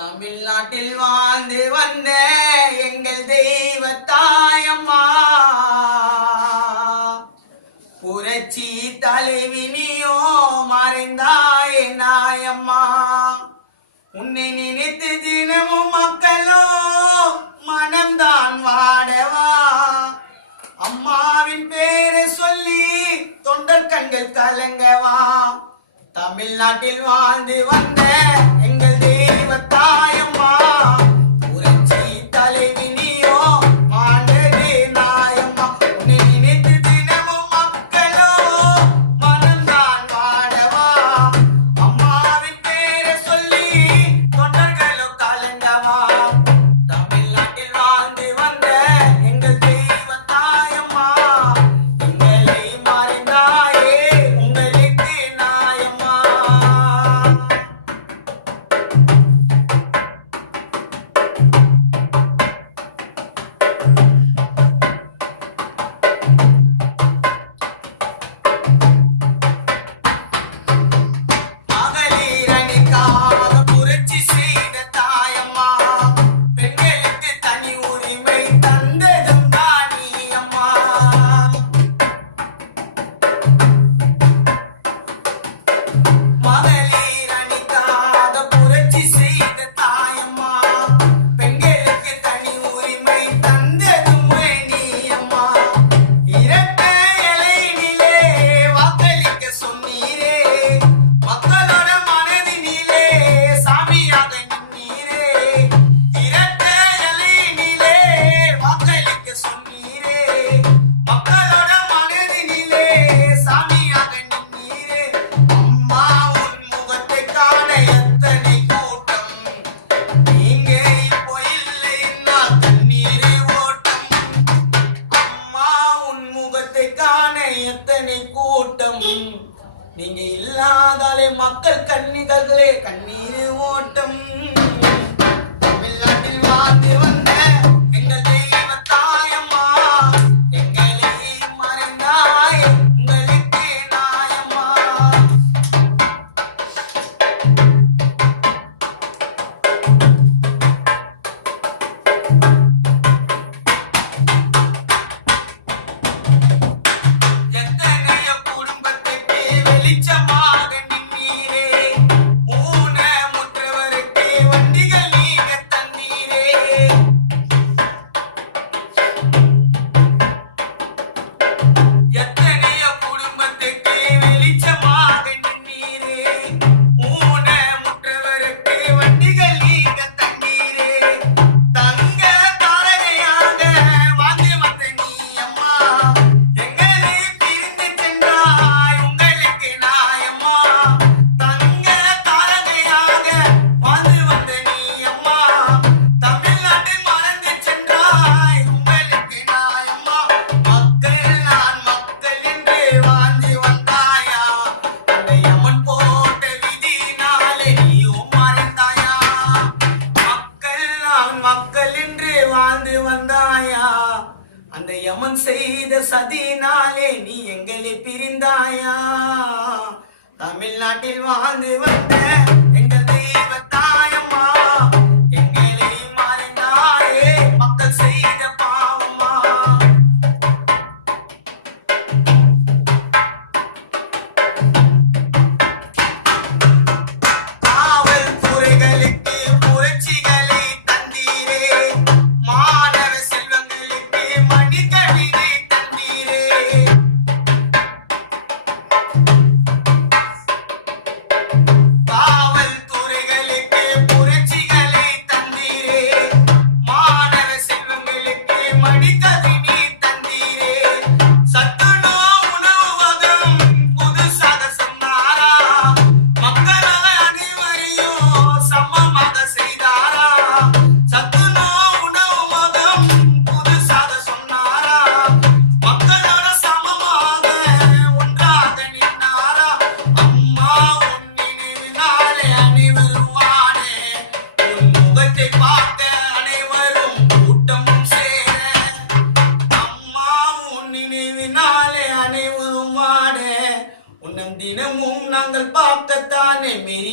தமிழ்நாட்டில் வாழ்ந்து வந்த எங்கள் தெய்வ தாயம்மா, புரட்சி தலைவினியோ மறைந்தாயே நாயம்மா. உன்னை நினைத்து தினமும் மக்களோ மனம்தான் வாடவா. அம்மாவின் பேரை சொல்லி தொண்டர் கண்கள் கலங்கவா. தமிழ்நாட்டில் வாழ்ந்து வந்த எங்கள் தெய்வ தாயம்மா, புரட்சி தலைவினியோ மாண்டதே நாயம்மா. உன்னை நினைத்து தினமும் மக்களோ மனம்தான் வாடவா. அம்மாவின் பேரை சொல்லி தொண்டர்களோ கலங்கவா. தமிழ்நாட்டில் வாழ்ந்து வந்த எங்கள் தெய்வ தாயம்மா, எங்களை மறைந்தாயே உங்களுக்கு நாயம்மா. மகளிரணிக்காக புரட்சி செய்த தாயம்மா, பெண்களுக்கு தனி உரிமை தந்ததும் தானியம்மா. மகளிரணிக்காக புரட்சி செய்த தாயம்மா, பெண்களுக்கு தனி உரிமை தந்ததும் நீயம்மா. இரட்டை இலையினிலே வாக்களிக்க சொன்னீரே, மக்களோட மனதினிலே சாமியாக நின்னீரே. இரட்டை இலையினிலே வாக்களிக்க சொன்னீரே, மக்களோட மனதினிலே சாமியாக நின்னீரே. அம்மா உன் முகத்தை காண எத்தனை கூட்டம், நீங்க இப்போ இல்லைன்னா கண்ணீரே ஓட்டம். அம்மா உன் முகத்தை காண எத்தனை கூட்டம், நீங்க இல்லாதாலே மக்கள் கண்ணிகளே கண்ணீர் ஓட்டம். தமிழ்நாட்டில் வாழ்ந்து வந்த எங்கள் தெய்வ தாயம்மா, எங்களை மறைந்தாய் உங்களுக்கு நாயம்மா. எத்தனையோ குடும்பத்துக்கு வெளிச்சமாக நின்னீரே, ஊனமுற்றவருக்கு வண்டிகள் நீங்க தந்தீரே. எத்தனையோ குடும்பத்துக்கு வெளிச்சமாக நின்னீரே, ஊனமுற்றவருக்கு வண்டிகள் நீங்க தந்தீரே. தங்க தாரகையாக வாழ்ந்து வந்த நீயம்மா, எங்களை பிரிந்து சென்றாய் உங்களுக்கு நாயம்மா. தங்க தாரகையாக வாழ்ந்து வந்த நீயம்மா, தமிழ்நாட்டை மறந்து சென்றாய் உங்களுக்கு நாயம்மா. மக்கள் நான் மக்கள் என்று வாழ்ந்து வந்தாயா, அந்த யமன் போட்ட விதியினாலே நீயும் மறைந்தாயா. மக்கள் நான் மக்கள் என்று வாழ்ந்து வந்தாயா, அந்த யமன் செய்த சதியினாலே நீ எங்களை பிரிந்தாயா. தமிழ்நாட்டில் வாழ்ந்து வந்த எங்கள் தெய்வ தாயம்மா, எங்களை மறைந்தாயே மக்கள் செய்த பாவமா. காவல்துறைகளுக்கு புரட்சிகளை தந்தீரே, மாணவ செல்வங்களுக்கு மணிக்கடினை தந்தீரே. காவல்துறைகளுக்கு புரட்சிகளை தந்தீரே, மாணவ செல்வங்களுக்கு மணிக்கடினை தந்தீரே. சத்துணோ உணவகம் புதுசாக சொன்னாரா, மக்களால் அனைவரையும் சமமாக செய்தாரா. சத்துணோ உணவகம் புதுசாக சொன்னாரா, மக்களோட சமமாக ஒன்றாக நின்னாரா. அம்மா உன் நினைவினாலே அனைவரும் வாழே, உன் முகத்தை பார்க்க அனைவரும் கூட்டமும் சேர. அம்மா உன் நினைவினாலே அனைவரும் வாட, உன்னம் தினமும் நாங்கள் பார்க்கத்தானே மீறி